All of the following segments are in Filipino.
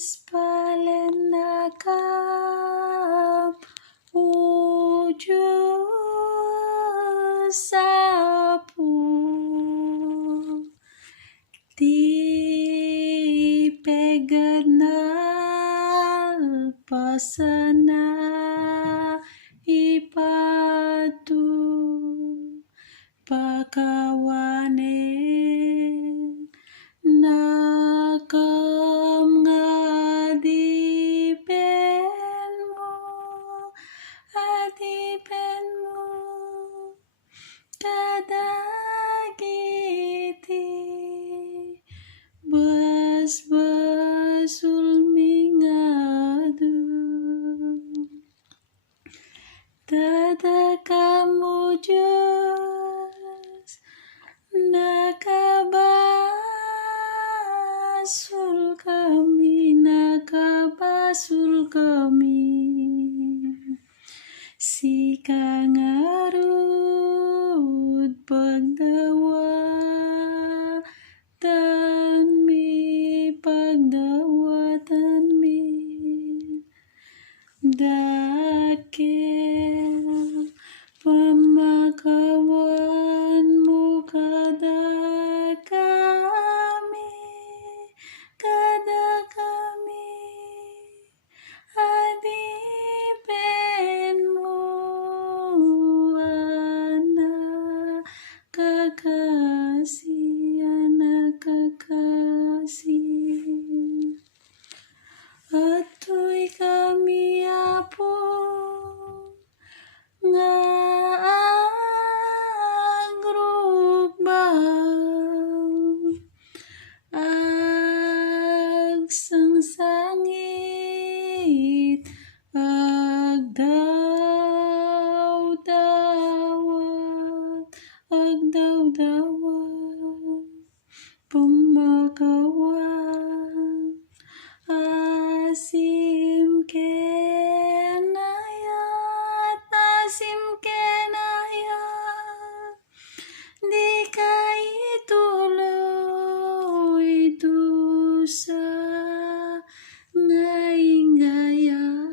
ISPALEN nakam uju sapu di peganal pasana ipatu pakawanen nakam adipenmu kadagiti bas-basul mingadu kamu Diyos nakabasul kami si kangarud pagdawatan mi dakil pemakawanmu kada kami adipenmu anak kekasih atoy kami apo nga agrukbang agsangsangit agdawdawat pemakawan asim kenayat di kaituloy dusa ngaingayang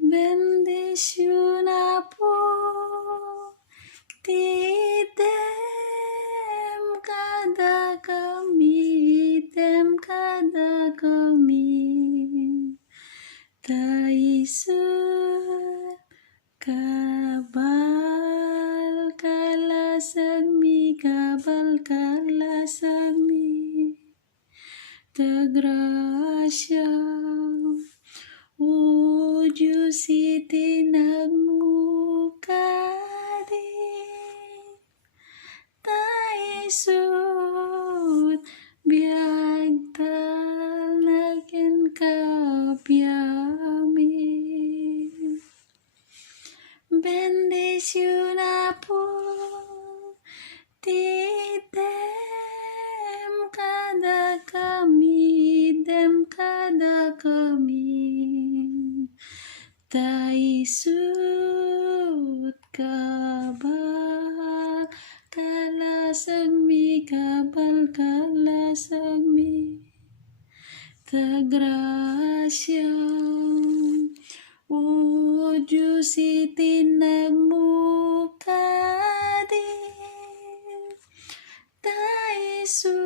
bendisyon apo tem kada kami taisut kabal kalasagmi tagrasya o Diyos itinagmukadi taisut biagtal nakin kabyami bendisyon apo dem kada kami taisut kabal kalasagmi tagrasya o Diyos itinagmukadi taisut